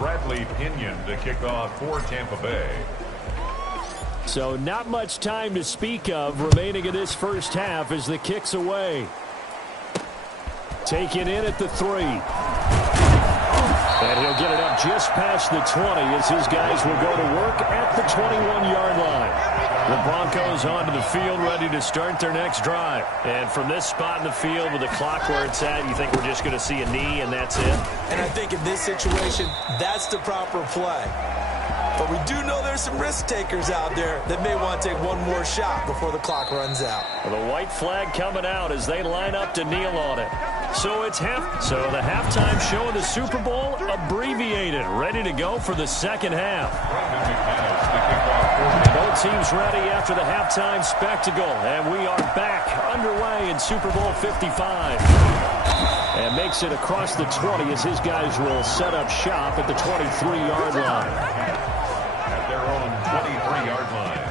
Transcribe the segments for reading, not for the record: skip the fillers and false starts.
Bradley Pinion to kick off for Tampa Bay. So not much time to speak of remaining in this first half as the kick's away. Taken in at the 3. And he'll get it up just past the 20 as his guys will go to work at the 21-yard line. The Broncos onto the field ready to start their next drive. And from this spot in the field with the clock where it's at, you think we're just going to see a knee and that's it? And I think in this situation, that's the proper play. But we do know there's some risk takers out there that may want to take one more shot before the clock runs out. Well, the white flag coming out as they line up to kneel on it. So it's the halftime show of the Super Bowl abbreviated, ready to go for the second half. Both teams ready after the halftime spectacle, and we are back underway in Super Bowl 55. And makes it across the 20 as his guys will set up shop at the 23-yard line. At their own 23-yard line.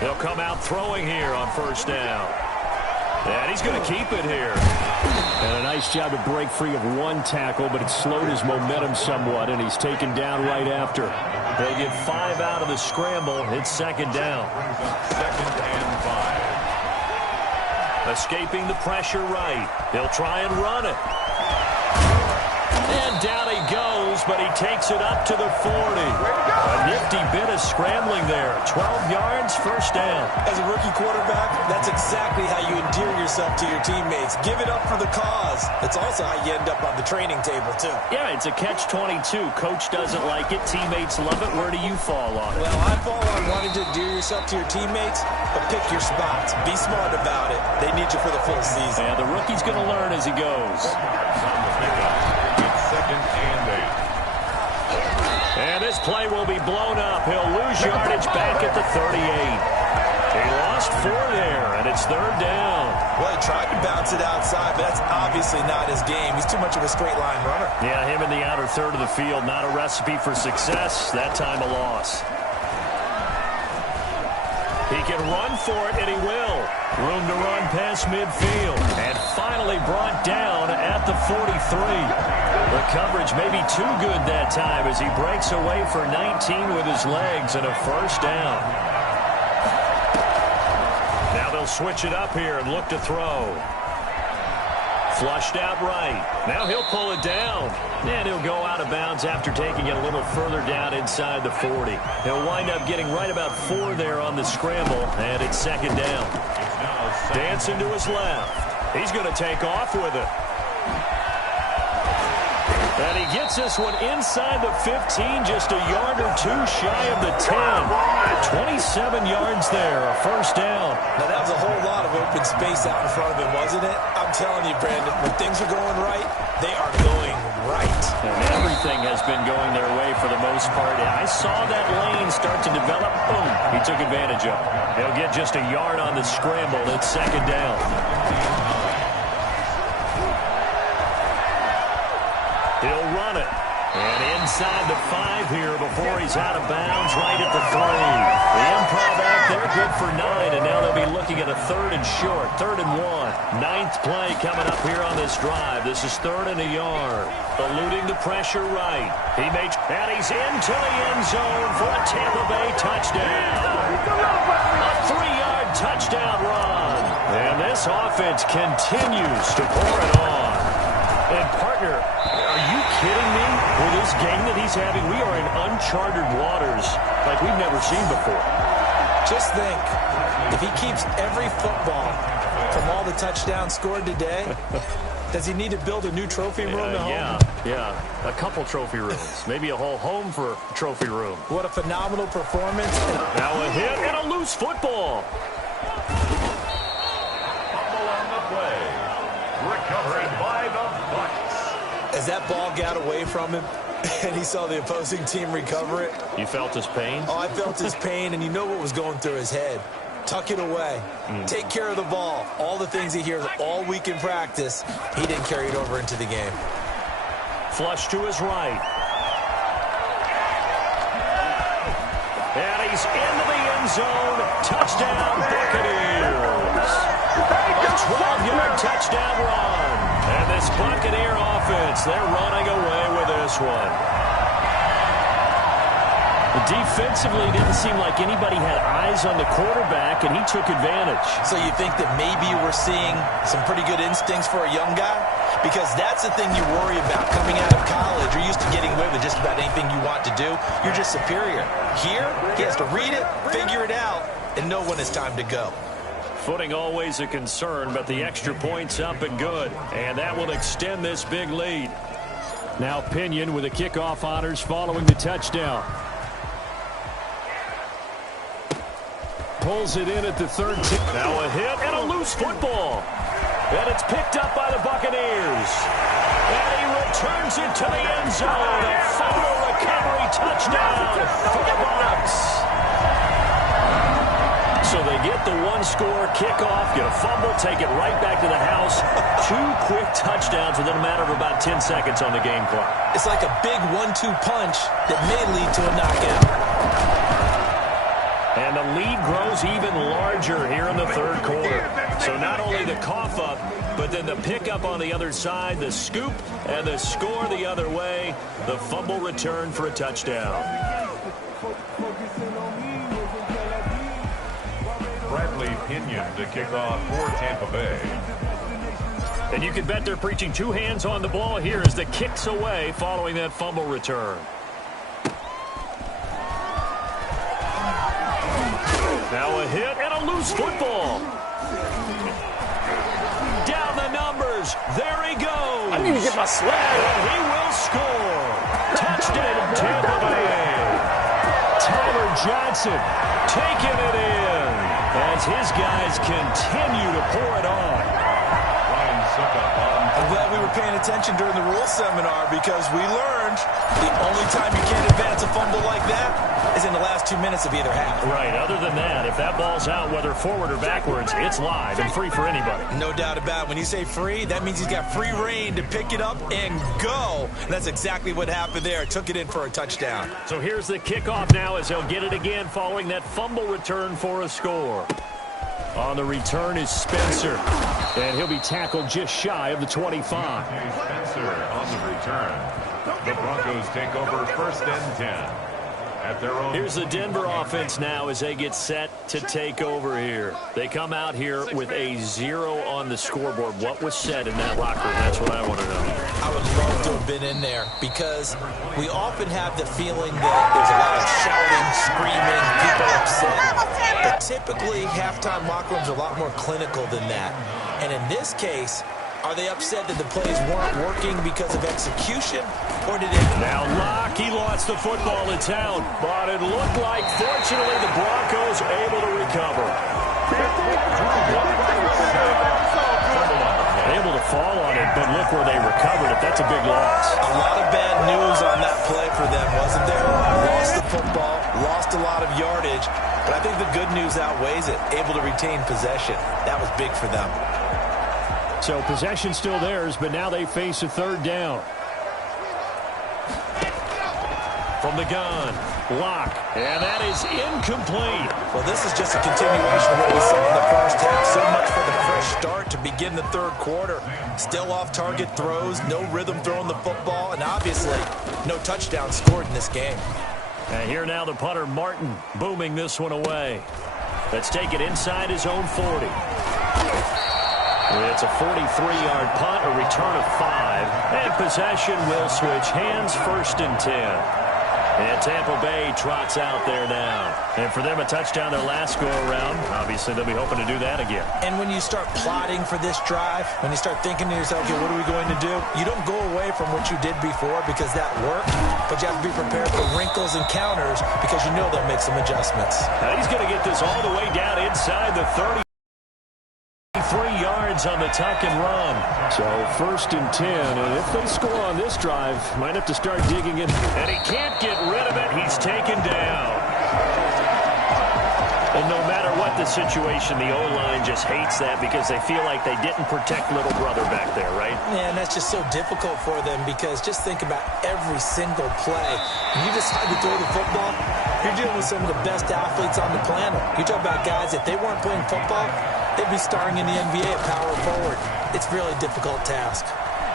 He'll come out throwing here on first down. And he's going to keep it here. And a nice job to break free of one tackle, but it slowed his momentum somewhat, and he's taken down right after. They'll get 5 out of the scramble. It's second down. Second and 5. Escaping the pressure right. He'll try and run it. And down he goes, but he takes it up to the 40. A nifty bit of scrambling there. 12 yards, first down. As a rookie quarterback, that's exactly how you endear yourself to your teammates. Give it up for the cause. It's also how you end up on the training table, too. Yeah, it's a catch-22. Coach doesn't like it. Teammates love it. Where do you fall on it? Well, I fall on wanting to endear yourself to your teammates, but pick your spots. Be smart about it. They need you for the full season. And the rookie's going to learn as he goes. Second and 8. And this play will be blown up. He'll lose yardage back at the 38. He lost 4 there, and it's third down. Well, he tried to bounce it outside, but that's obviously not his game. He's too much of a straight-line runner. Yeah, him in the outer third of the field, not a recipe for success. That time a loss. He can run for it, and he will. Room to run past midfield. And finally brought down at the 43. The coverage may be too good that time as he breaks away for 19 with his legs and a first down. Now they'll switch it up here and look to throw. Flushed out right. Now he'll pull it down. And he'll go out of bounds after taking it a little further down inside the 40. He'll wind up getting right about 4 there on the scramble, and it's second down. Dancing to his left. He's going to take off with it. And he gets this one inside the 15, just a yard or 2 shy of the 10. 27 yards there, a first down. Now, that was a whole lot of open space out in front of him, wasn't it? I'm telling you, Brandon, when things are going right, they are going right. And everything has been going their way for the most part. And I saw that lane start to develop. Boom, he took advantage of it. He'll get just a yard on the scramble. It's second down. He'll run it. And inside the 5 here before he's out of bounds right at the 3. The improv act there good for 9, and now they'll be looking at a 3rd and short, 3rd and 1. 9th play coming up here on this drive. This is 3rd and a yard. Eluding the pressure right. And he's into the end zone for a Tampa Bay touchdown. A 3-yard touchdown run. And this offense continues to pour it on. And, partner, are you kidding me? With this game that he's having, we are in uncharted waters like we've never seen before. Just think, if he keeps every football from all the touchdowns scored today, does he need to build a new trophy room at home? Yeah, a couple trophy rooms. Maybe a whole home for a trophy room. What a phenomenal performance. Now a hit and a loose football. Fumble on the play. Recovered by the Bucs. As that ball got away from him and he saw the opposing team recover it. You felt his pain? Oh, I felt his pain, and you know what was going through his head. Tuck it away. Take care of the ball. All the things he hears all week in practice, he didn't carry it over into the game. Flush to his right. And he's into the end zone. Touchdown, Buccaneers. A 12-yard touchdown run. And this Buccaneer offense. They're running away with this one. Defensively, it didn't seem like anybody had eyes on the quarterback, and he took advantage. So you think that maybe we're seeing some pretty good instincts for a young guy? Because that's the thing you worry about coming out of college. You're used to getting away with just about anything you want to do. You're just superior. Here, he has to read it, figure it out, and know when it's time to go. Footing always a concern, but the extra point's up and good. And that will extend this big lead. Now Pinion with the kickoff honors following the touchdown. Pulls it in at the 13. Now a hit and a loose football. And it's picked up by the Buccaneers. And he returns it to the end zone. A fumble recovery touchdown for the Bucs. So they get the one-score kickoff, get a fumble, take it right back to the house. 2 quick touchdowns within a matter of about 10 seconds on the game clock. It's like a big 1-2 punch that may lead to a knockout. And the lead grows even larger here in the third quarter. So not only the cough up, but then the pickup on the other side, the scoop, and the score the other way. The fumble return for a touchdown. Bradley Pinion to kick off for Tampa Bay. And you can bet they're preaching 2 hands on the ball here as the kick's away following that fumble return. Now a hit and a loose football. Down the numbers. There he goes. I need to get my swag. And he will score. Touchdown, Tampa Bay. Tyler Johnson taking it in as his guys continue to pour it on. Ryan Suckup on. I'm glad we were paying attention during the rules seminar because we learned the only time you can't advance a fumble like that is in the last 2 minutes of either half. Right. Other than that, if that ball's out, whether forward or backwards, it's live and free for anybody. No doubt about it. When you say free, that means he's got free reign to pick it up and go. And that's exactly what happened there. Took it in for a touchdown. So here's the kickoff now as they'll get it again following that fumble return for a score. On the return is Spencer. And he'll be tackled just shy of the 25. Spencer on the return. The Broncos take over 1st and 10. At their own. Here's the Denver offense now as they get set to take over here. They come out here with a 0 on the scoreboard. What was said in that locker room? That's what I want to know. I would love to have been in there because we often have the feeling that there's a lot of shouting, screaming, people upset. But typically, halftime locker rooms are a lot more clinical than that. And in this case, are they upset that the plays weren't working because of execution, or did it? Now Locke, he lost the football. It's out, but it looked like, fortunately, the Broncos able to recover. Able to fall on it, but look where they recovered it. That's a big loss. A lot of bad news on that play for them, wasn't there? Lost the football, lost a lot of yardage, but I think the good news outweighs it. Able to retain possession. That was big for them. So possession still theirs, but now they face a 3rd down. From the gun, Locke, and that is incomplete. Well, this is just a continuation of what we saw in the first half. So much for the fresh start to begin the third quarter. Still off-target throws, no rhythm throwing the football, and obviously no touchdown scored in this game. And here now the punter, Martin, booming this one away. Let's take it inside his own 40. It's a 43-yard punt, a return of 5. And possession will switch hands, 1st and 10. And Tampa Bay trots out there now. And for them, a touchdown their last go-around. Obviously, they'll be hoping to do that again. And when you start plotting for this drive, when you start thinking to yourself, okay, what are we going to do? You don't go away from what you did before because that worked, but you have to be prepared for wrinkles and counters because you know they'll make some adjustments. Now he's going to get this all the way down inside the 30. 3 yards on the tuck and run. So 1st and 10, and if they score on this drive, might have to start digging in. And he can't get rid of it. He's taken down. And no matter what the situation, the O-line just hates that because they feel like they didn't protect little brother back there, right? Yeah, and that's just so difficult for them because just think about every single play. When you decide to throw the football, you're dealing with some of the best athletes on the planet. You talk about guys, if they weren't playing football, they'd be starring in the NBA at power forward. It's a really difficult task.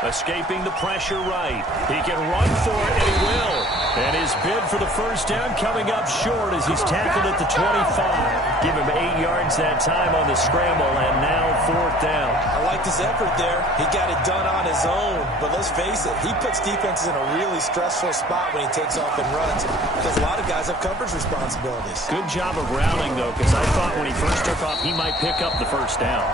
Escaping the pressure right. He can run for it, and he will. And his bid for the first down coming up short as he's tackled at the 25. Give him 8 yards that time on the scramble, and now 4th down. I liked his effort there. He got it done on his own. But let's face it, he puts defenses in a really stressful spot when he takes off and runs because a lot of guys have coverage responsibilities. Good job of routing, though, because I thought when he first took off, he might pick up the first down.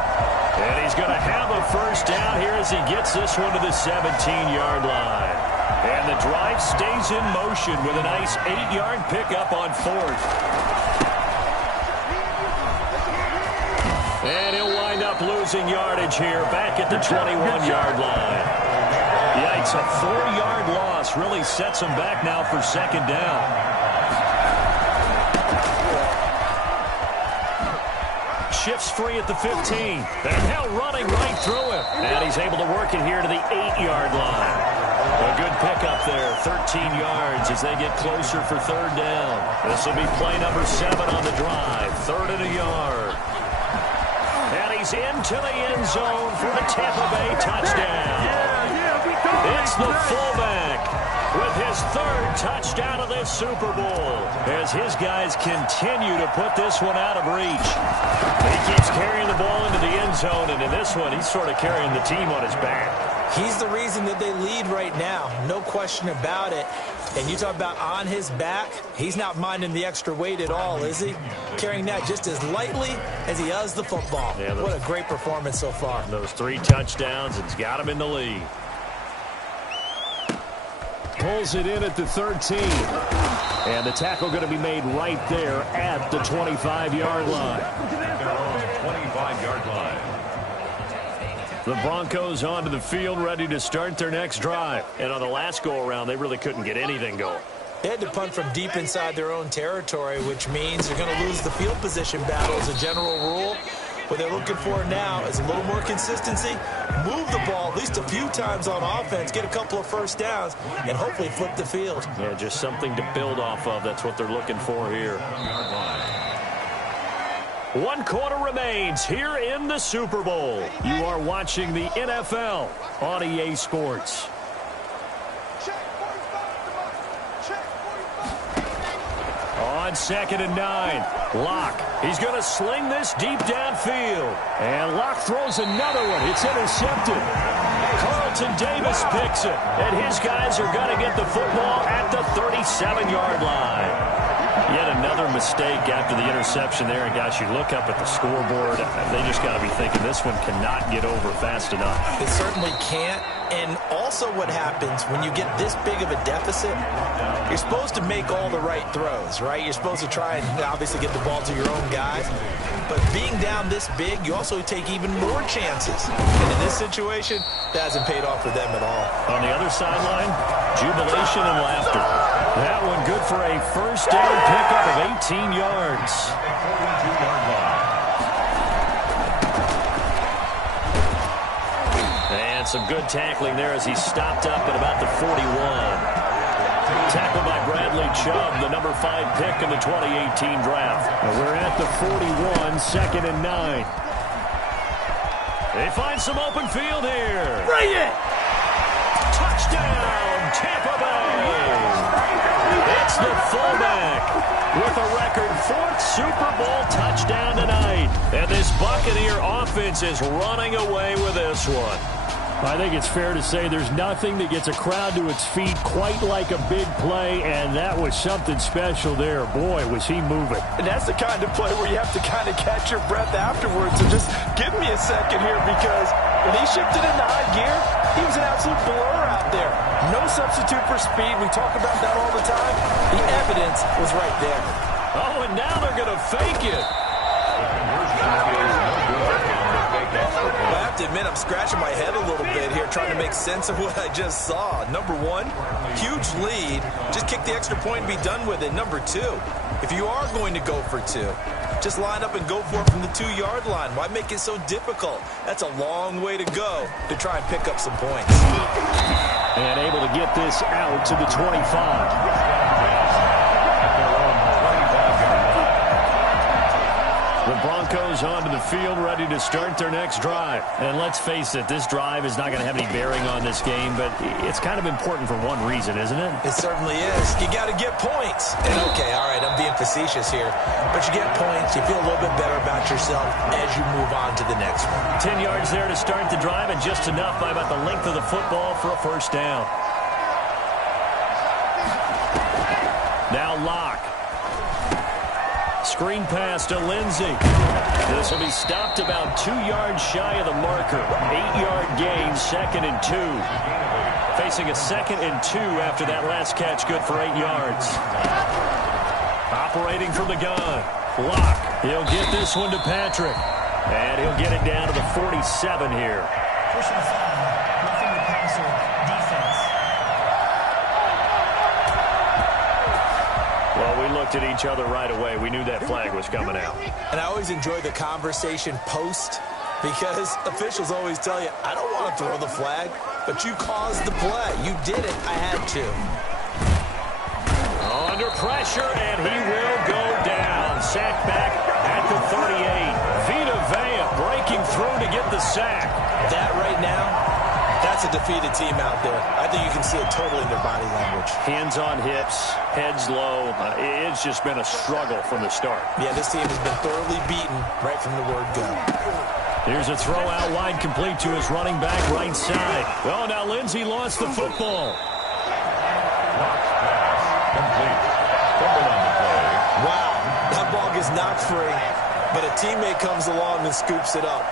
And he's going to have a first down here as he gets this one to the 17-yard line. And the drive stays in motion with a nice 8-yard pickup on 4th. And he'll wind up losing yardage here back at the 21-yard line. Yikes, a 4-yard loss really sets him back now for 2nd down. Shifts free at the 15. And now running right through him. And he's able to work it here to the 8-yard line. A good pickup there, 13 yards as they get closer for 3rd down. This will be play number 7 on the drive. 3rd and a yard. And he's into the end zone for a Tampa Bay touchdown. It's the fullback with his 3rd touchdown of this Super Bowl as his guys continue to put this one out of reach. He keeps carrying the ball into the end zone, and in this one, he's sort of carrying the team on his back. He's the reason that they lead right now, no question about it. And you talk about on his back, he's not minding the extra weight at all, is he? Carrying that just as lightly as he does the football. Yeah, what a great performance so far. Those 3 touchdowns, it's got him in the lead. Pulls it in at the 13. And the tackle going to be made right there at the 25-yard line. 25-yard line. The Broncos onto the field ready to start their next drive. And on the last go-around, they really couldn't get anything going. They had to punt from deep inside their own territory, which means they're going to lose the field position battle as a general rule. What they're looking for now is a little more consistency, move the ball at least a few times on offense, get a couple of first downs, and hopefully flip the field. Yeah, just something to build off of. That's what they're looking for here. 1 quarter remains here in the Super Bowl. You are watching the NFL on EA Sports. On 2nd and 9, Locke. He's going to sling this deep downfield. And Locke throws another one. It's intercepted. Carlton Davis picks it. And his guys are going to get the football at the 37-yard line. Yet another mistake after the interception there. And, gosh, you look up at the scoreboard. They just got to be thinking this one cannot get over fast enough. It certainly can't. And also what happens when you get this big of a deficit, you're supposed to make all the right throws, right? You're supposed to try and obviously get the ball to your own guys. But being down this big, you also take even more chances. And in this situation, that hasn't paid off for them at all. On the other sideline, jubilation and laughter. That one good for a first down pickup of 18 yards. 42-yard line. And some good tackling there as he stopped up at about the 41. Tackled by Bradley Chubb, the number 5 pick in the 2018 draft. And we're at the 41, 2nd and 9. They find some open field here. Bring it! Touchdown, Tampa Bay! It's the fullback with a record 4th Super Bowl touchdown tonight. And this Buccaneer offense is running away with this one. I think it's fair to say there's nothing that gets a crowd to its feet quite like a big play, and that was something special there. Boy, was he moving. And that's the kind of play where you have to kind of catch your breath afterwards. So just give me a second here, because when he shifted into high gear, he was an absolute blur out there. No substitute for speed. We talk about that all the time. The evidence was right there. Oh, and now they're going to fake it. I have to admit, I'm scratching my head a little bit here trying to make sense of what I just saw. Number 1, huge lead. Just kick the extra point and be done with it. Number 2, if you are going to go for 2, just line up and go for it from the 2-yard line. Why make it so difficult? That's a long way to go to try and pick up some points. And able to get this out to the 25. The Broncos onto the field, ready to start their next drive. And let's face it, this drive is not going to have any bearing on this game, but it's kind of important for one reason, isn't it? It certainly is. You got to get points. And okay, all right, I'm being facetious here, but you get points, you feel a little bit better about yourself as you move on to the next one. 10 yards there to start the drive, and just enough by about the length of the football for a first down. Now Locke. Screen pass to Lindsey. This will be stopped about 2 yards shy of the marker. 8-yard gain, 2nd and 2. Facing a 2nd and 2 after that last catch, good for 8 yards. Operating from the gun. Locke. He'll get this one to Patrick. And he'll get it down to the 47 here. Pushing flag, roughing the passer, defense. Well, we looked at each other right away. We knew that flag was coming out. And I always enjoy the conversation post because officials always tell you, I don't want to throw the flag, but you caused the play. You did it. I had to. Under pressure, and he will go down. Sack back at the 38. Vita Vea breaking through to get the sack. That right now, that's a defeated team out there. I think you can see it totally in their body language. Hands on hips, heads low. It's just been a struggle from the start. Yeah, this team has been thoroughly beaten right from the word go. Here's a throw out wide complete to his running back right side. Oh, now Lindsey lost the football. Wow, that ball gets knocked free, but a teammate comes along and scoops it up.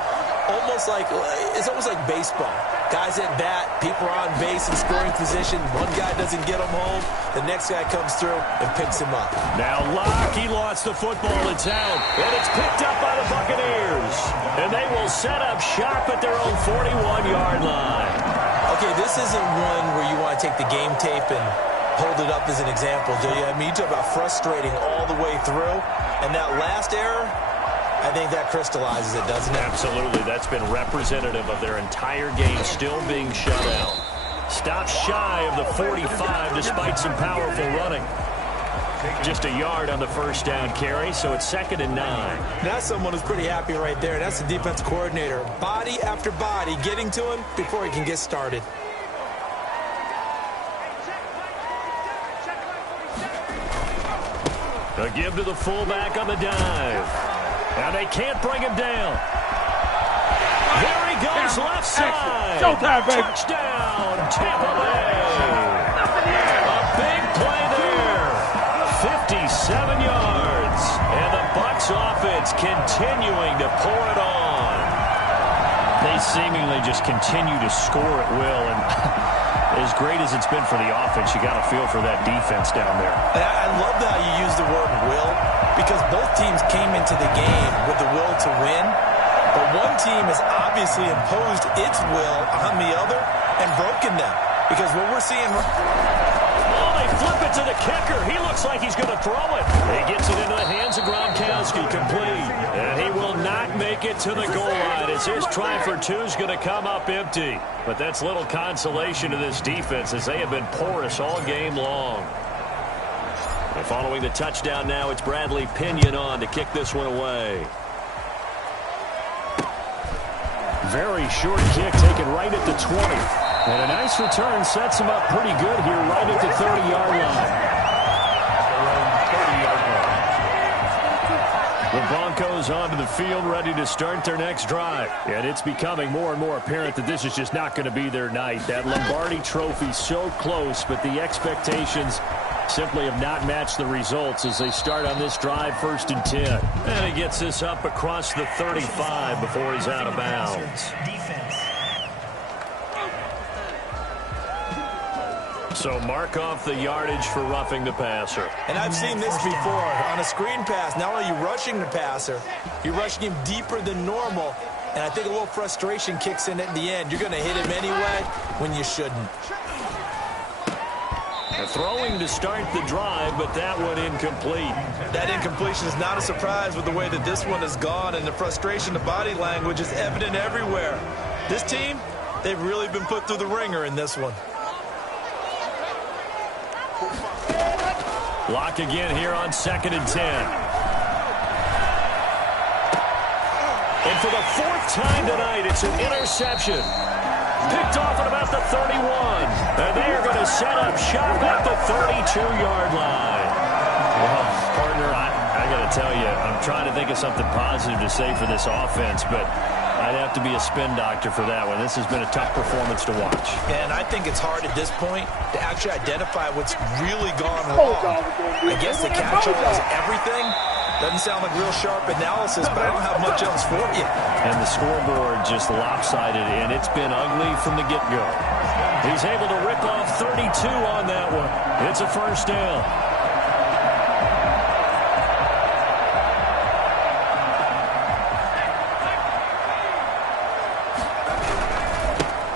It's almost like baseball. Guys at bat, people are on base in scoring position. One guy doesn't get him home. The next guy comes through and picks him up. Now Locke, he lost the football. It's out, and it's picked up by the Buccaneers. And they will set up shop at their own 41-yard line. Okay, this isn't one where you want to take the game tape and hold it up as an example, do you? I mean, you talk about frustrating all the way through. And that last error, I think that crystallizes it, doesn't it? Absolutely. That's been representative of their entire game still being shut out. Stopped shy of the 45 despite some powerful running. Just a yard on the first down carry, so it's 2nd and 9. That's someone who's pretty happy right there. That's the defense coordinator. Body after body getting to him before he can get started. A give to the fullback on the dive. Now they can't bring him down. There he goes, left side. Touchdown, Tampa Bay. A big play there. 57 yards. And the Bucs offense continuing to pour it on. They seemingly just continue to score at will. And as great as it's been for the offense, you got to feel for that defense down there. And I love how you use the word will, because both teams came into the game with the will to win, but one team has obviously imposed its will on the other and broken them. Because what we're seeing... Oh, they flip it to the kicker. He looks like he's going to throw it. He gets it into the hands of Gronkowski, complete. And he will not make it to the goal line as his try for two is going to come up empty. But that's little consolation to this defense as they have been porous all game long. And following the touchdown now, it's Bradley Pinion on to kick this one away. Very short kick taken right at the 20. And a nice return sets him up pretty good here right at the 30-yard line. The Broncos onto the field ready to start their next drive. And it's becoming more and more apparent that this is just not going to be their night. That Lombardi trophy so close, but the expectations simply have not matched the results as they start on this drive 1st and 10. And he gets this up across the 35 before he's out of bounds. So mark off the yardage for roughing the passer. And I've seen this before. On a screen pass, not only are you rushing the passer, you're rushing him deeper than normal. And I think a little frustration kicks in at the end. You're going to hit him anyway when you shouldn't. Throwing to start the drive, but that one incomplete. That incompletion is not a surprise with the way that this one has gone, and the frustration, the body language is evident everywhere. This team, they've really been put through the ringer in this one. Lock again here on 2nd and 10. And for the fourth time tonight, it's an interception. Picked off at about the 31. And they are going to set up shop at the 32-yard line. Well, partner, I got to tell you, I'm trying to think of something positive to say for this offense, but I'd have to be a spin doctor for that one. This has been a tough performance to watch. And I think it's hard at this point to actually identify what's really gone wrong. I guess the catch-all is everything. Doesn't sound like real sharp analysis, but I don't have much else for you. And the scoreboard just lopsided, and it's been ugly from the get-go. He's able to rip off 32 on that one. It's a first down.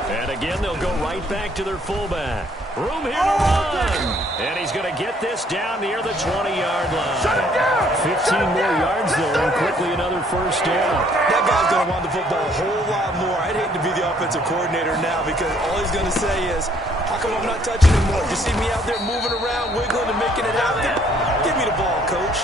And again, they'll go right back to their fullback. Room here to run. And he's going to get this down near the 20-yard line. 15 more yards there, and quickly another first down. That guy's going to want the football a whole lot more. I'd hate to be the offensive coordinator now because all he's going to say is, how come I'm not touching him more? You see me out there moving around, wiggling and making it happen? Give me the ball, coach.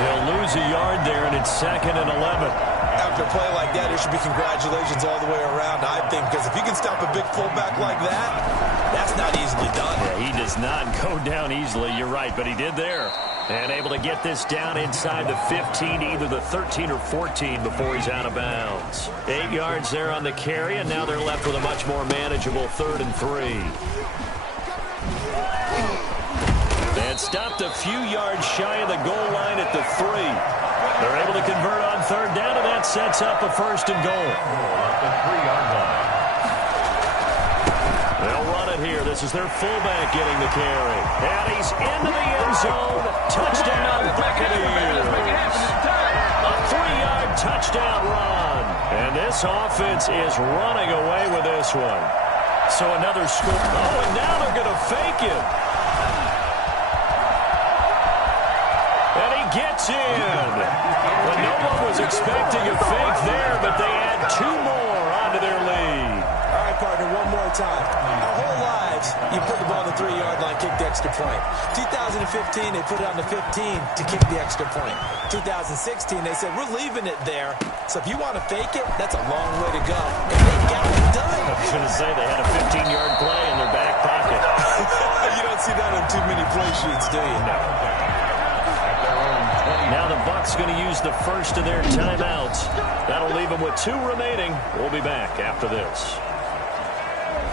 They'll lose a yard there, and it's 2nd and 11. After a play like that, it should be congratulations all the way around, I think, because if you can stop a big fullback like that, that's not easily done. Yeah, he does not go down easily, you're right, but he did there. And able to get this down inside the 15, either the 13 or 14 before he's out of bounds. 8 yards there on the carry, and now they're left with a much more manageable 3rd and 3. And stopped a few yards shy of the goal line at the 3. They're able to convert on 3rd down, and that sets up a 1st and goal. At the 3-yard line. They'll run it here. This is their fullback getting the carry. And he's into the end zone. Touchdown, Buccaneers. A 3-yard touchdown run. And this offense is running away with this one. So another score. Oh, and now they're going to fake it. And he gets in. Well, no one was expecting a fake there, but they add 2 more onto their lead. All right, partner, one more time. Our whole lives, you put the ball on the 3-yard line, kick the extra point. 2015, they put it on the 15 to kick the extra point. 2016, they said, we're leaving it there. So if you want to fake it, that's a long way to go. And they got it done. I was going to say they had a 15-yard play in their back pocket. You don't see that on too many play sheets, do you? No. Now the Bucs going to use the first of their timeouts. That'll leave them with 2 remaining. We'll be back after this.